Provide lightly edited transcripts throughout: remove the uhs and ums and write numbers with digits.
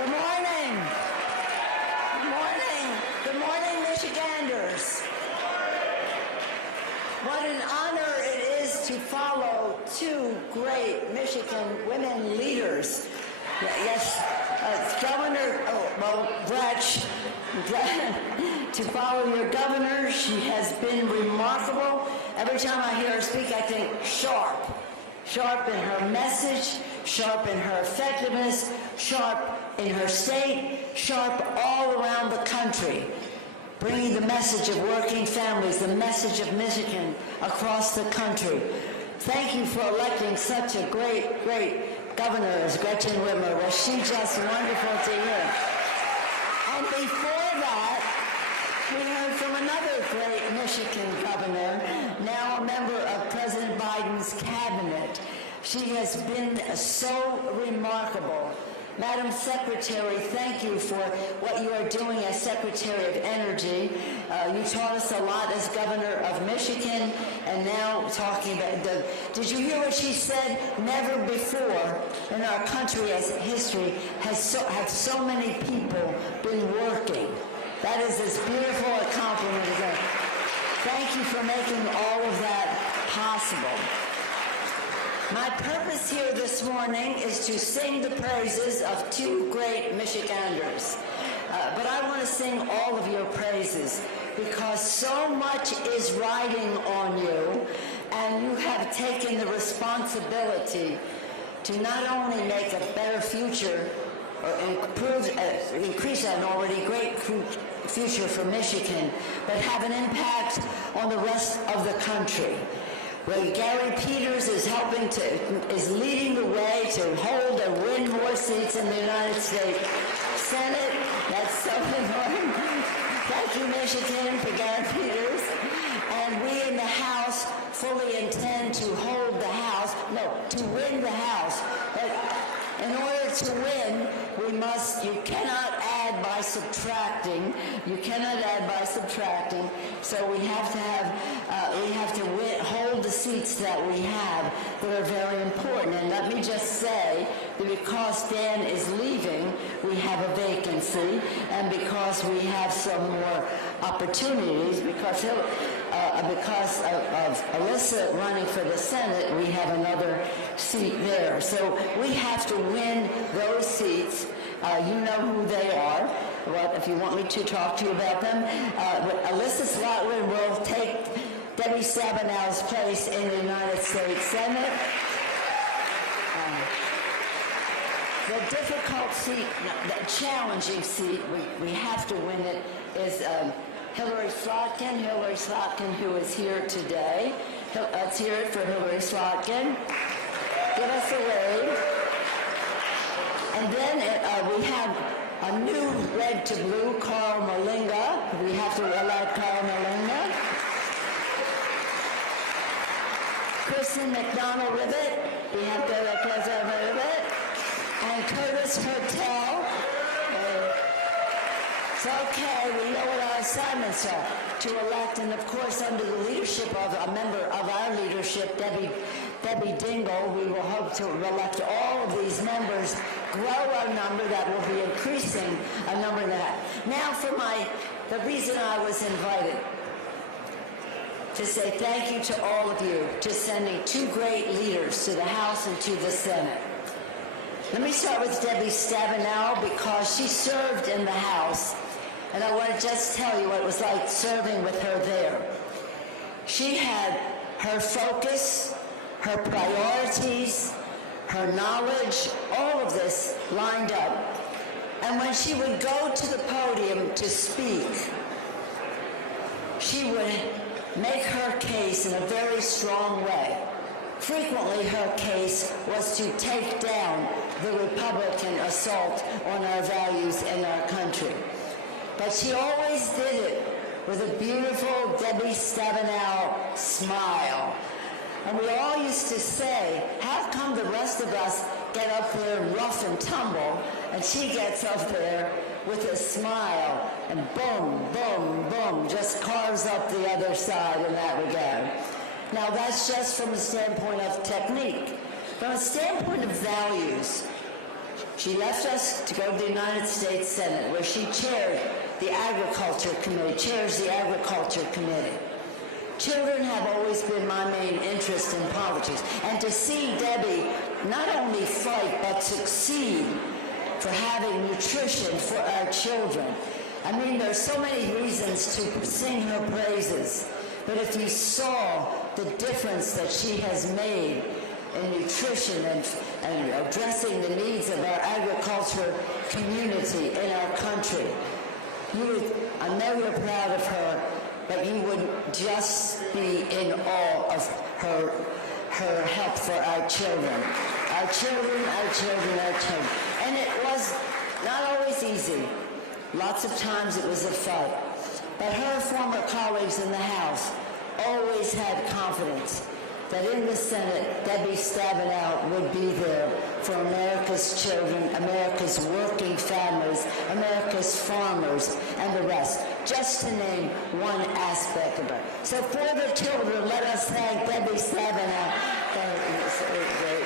Good morning. Good morning. Good morning, Michiganders. What an honor it is to follow two great Michigan women leaders. Yes, Governor, Gretsch, to follow your governor. She has been remarkable. Every time I hear her speak, I think sharp. Sharp in her message, sharp in her effectiveness, sharp in her state, sharp all around the country, bringing the message of working families, the message of Michigan across the country. Thank you for electing such a great, great governor as Gretchen Whitmer. Was she just wonderful to hear? And before that, we heard from another great Michigan governor, now a member of President Biden's cabinet. She has been so remarkable. Madam Secretary, thank you for what you are doing as Secretary of Energy. You taught us a lot as Governor of Michigan, and now talking about did you hear what she said? Never before in our country as history have so many people been working. That is as beautiful a compliment as that. Thank you for making all of that possible. My purpose here this morning is to sing the praises of two great Michiganders. But I want to sing all of your praises because so much is riding on you, and you have taken the responsibility to not only make a better future or increase an already great future for Michigan, but have an impact on the rest of the country. Well, Gary Peters is leading the way to hold and win more seats in the United States Senate. That's so important. Thank you, Michigan, for Gary Peters. And we in the House fully intend to to win the House. But in order to win, you cannot add by subtracting. You cannot add by subtracting. So we have to hold the seats that we have that are very important. And let me just say that because Dan is leaving, we have a vacancy, and because we have some more opportunities, because of Alyssa running for the Senate, we have another seat there. So we have to win those seats. You know who they are. Well, if you want me to talk to you about them, Alyssa Slotwin will take Debbie Stabenow's place in the United States Senate. The difficult seat, the challenging seat, we have to win it, is Hillary Slotkin, who is here today. Let's hear it for Hillary Slotkin. Give us a wave. And then we have a new red to blue, Carl Malinga. We have to elect Carl Malinga. Kristen McDonald-Ribbett. We have to elect Kristen Ribbett. And Curtis Hertel. It's okay, we know what our assignments are to elect, and of course under the leadership of a member of our leadership, Debbie Dingell, we will hope to elect all of these members, grow our number, that will be increasing a number that. Now for the reason I was invited, to say thank you to all of you, to sending two great leaders to the House and to the Senate. Let me start with Debbie Stabenow because she served in the House, and I want to just tell you what it was like serving with her there. She had her focus, her priorities, her knowledge, all of this lined up. And when she would go to the podium to speak, she would make her case in a very strong way. Frequently, her case was to take down the Republican assault on our values in our country. But she always did it with a beautiful Debbie Stabenow smile. And we all used to say, how come the rest of us get up there rough and tumble, and she gets up there with a smile, and boom, boom, boom, just carves up the other side in that regard. Now, that's just from a standpoint of technique. From a standpoint of values, She left us to go to the United States Senate, where she chairs the Agriculture Committee. Children have always been my main interest in politics, and to see Debbie not only fight but succeed for having nutrition for our children. I mean, there's so many reasons to sing her praises, but if you saw the difference that she has made in nutrition and addressing the needs of our agriculture community in our country, I know you're proud of her, but you would just be in awe of her help for our children. Our children. And it was not always easy. Lots of times it was a fight. But her former colleagues in the House always had confidence that in the Senate, Debbie Stabenow would be there for America's children, America's working families, America's farmers, and the rest, just to name one aspect of it. So for the children, let us thank Debbie Stabenow. Thank you, so great.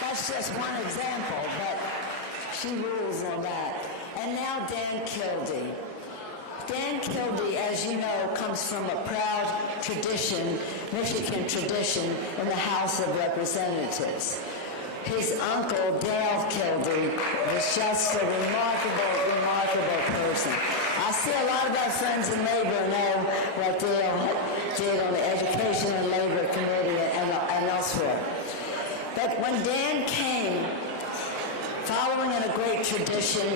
That's just one example, but she rules on that. And now Dan Kildee. Dan Kildee, as you know, comes from a proud tradition, Michigan tradition, in the House of Representatives. His uncle, Dale Kildee, was just a remarkable person. I see a lot of our friends in labor know what Dale did on the Education and Labor Committee and elsewhere. But when Dan came, following in a great tradition,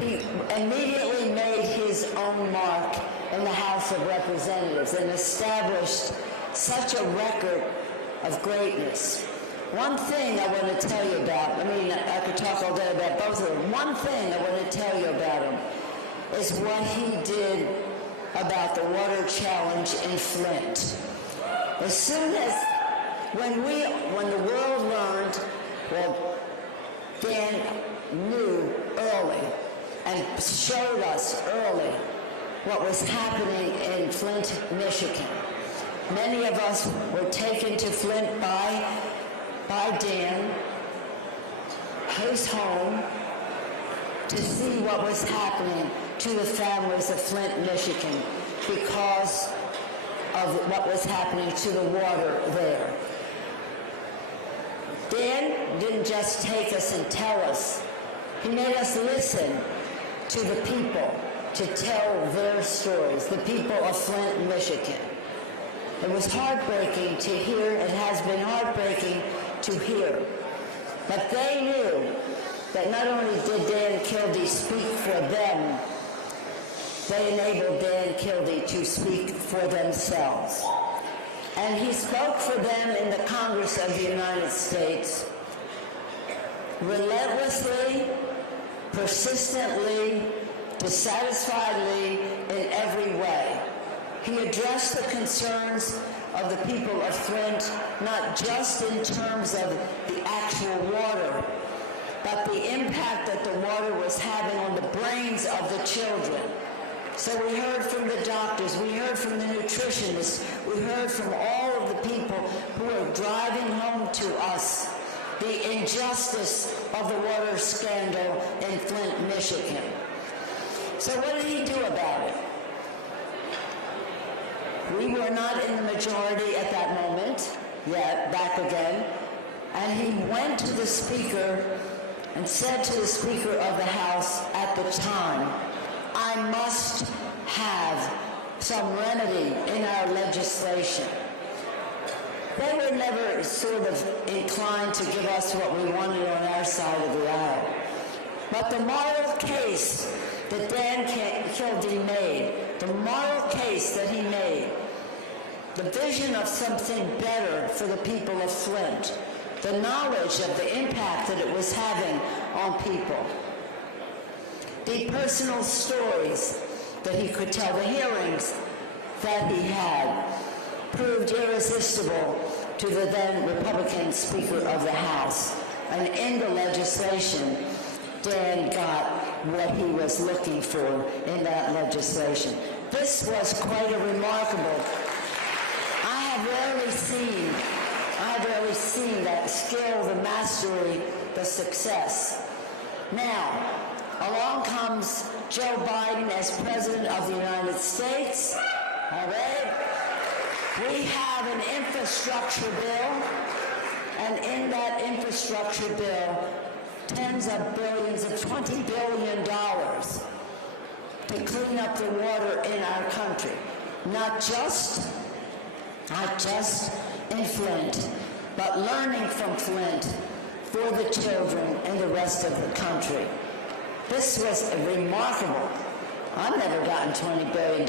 he immediately made his own mark in the House of Representatives and established such a record of greatness. One thing I want to tell you about, I could talk all day about both of them. One thing I want to tell you about him is what he did about the water challenge in Flint. As soon as, when the world learned, well, Dan knew early and showed us early what was happening in Flint, Michigan. Many of us were taken to Flint by Dan, his home, to see what was happening to the families of Flint, Michigan, because of what was happening to the water there. Dan didn't just take us and tell us. He made us listen to the people, to tell their stories, the people of Flint, Michigan. It was heartbreaking to hear. It has been heartbreaking to hear. But they knew that not only did Dan Kildee speak for them, they enabled Dan Kildee to speak for themselves. And he spoke for them in the Congress of the United States, relentlessly, persistently, dissatisfiedly, in every way. He addressed the concerns of the people of Flint, not just in terms of the actual water, but the impact that the water was having on the brains of the children. So we heard from the doctors, we heard from the nutritionists, we heard from all of the people who are driving home to us the injustice of the water scandal in Flint, Michigan. So what did he do about it? We were not in the majority at that moment, yet back again, and he went to the Speaker and said to the Speaker of the House at the time, I must have some remedy in our legislation. They were never sort of inclined to give us what we wanted on our side of the aisle. But the moral case that Dan Kildee made, the moral case that he made, the vision of something better for the people of Flint, the knowledge of the impact that it was having on people, the personal stories that he could tell the hearings that he had proved irresistible to the then Republican Speaker of the House. And in the legislation, Dan got what he was looking for in that legislation. This was quite a remarkable. I have rarely seen that skill, the mastery, the success. Now, along comes Joe Biden as President of the United States. All right? We have an infrastructure bill, and in that infrastructure bill, tens of billions of $20 billion to clean up the water in our country. Not just in Flint, but learning from Flint for the children and the rest of the country. This was remarkable. I've never gotten $20 billion in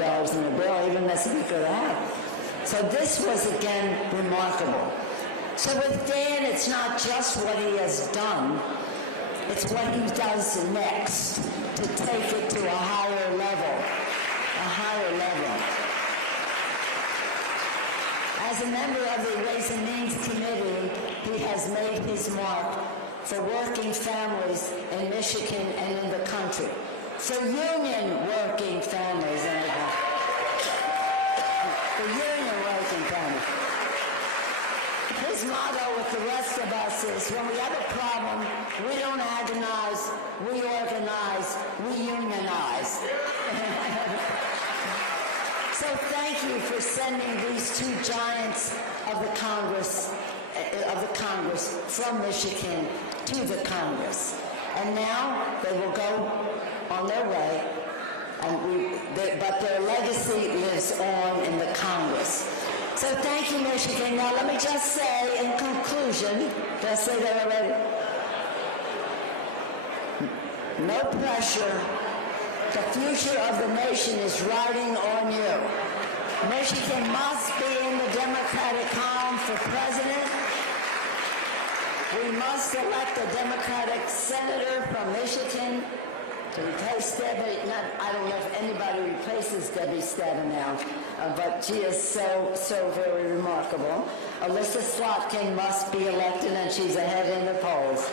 a bill, even the Speaker of the House. So this was, again, remarkable. So with Dan, it's not just what he has done, it's what he does next to take it to a higher level, As a member of the Ways and Means Committee, he has made his mark for working families in Michigan and in the country, for union working families in the country. His motto with the rest of us is, when we have a problem, we don't agonize, we organize, we unionize. So thank you for sending these two giants of the Congress from Michigan to the Congress. And now they will go on their way, but their legacy lives on in the Congress. So thank you, Michigan. Now let me just say in conclusion, did I say that already? No pressure. The future of the nation is riding on you. Michigan must be in the Democratic column for president. We must elect a Democratic senator from Michigan to replace Debbie. I don't know if anybody replaces Debbie Stabenow, but she is so very remarkable. Alyssa Slotkin must be elected, and she's ahead in the polls.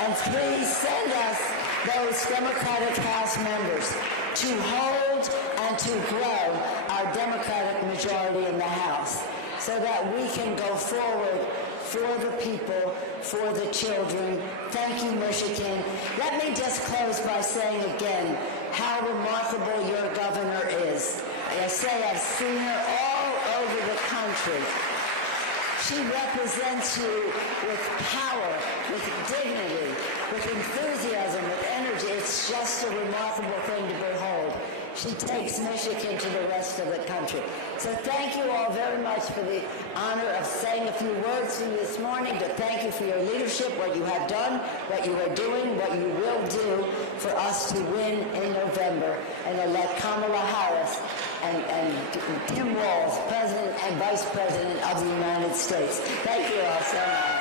And please send us those Democratic House members to hold and to grow our Democratic majority in the House so that we can go forward for the people, for the children. Thank you, Michigan. Let me just close by saying again how remarkable your governor is. I say I've seen her all over the country. She represents you with power, with dignity, with enthusiasm, with energy. It's just a remarkable thing to behold. She takes Michigan to the rest of the country. So thank you all very much for the honor of saying a few words to you this morning, to thank you for your leadership, what you have done, what you are doing, what you will do for us to win in November and elect Kamala Harris and Tim Walz, President and Vice President of the United States. Thank you all so much.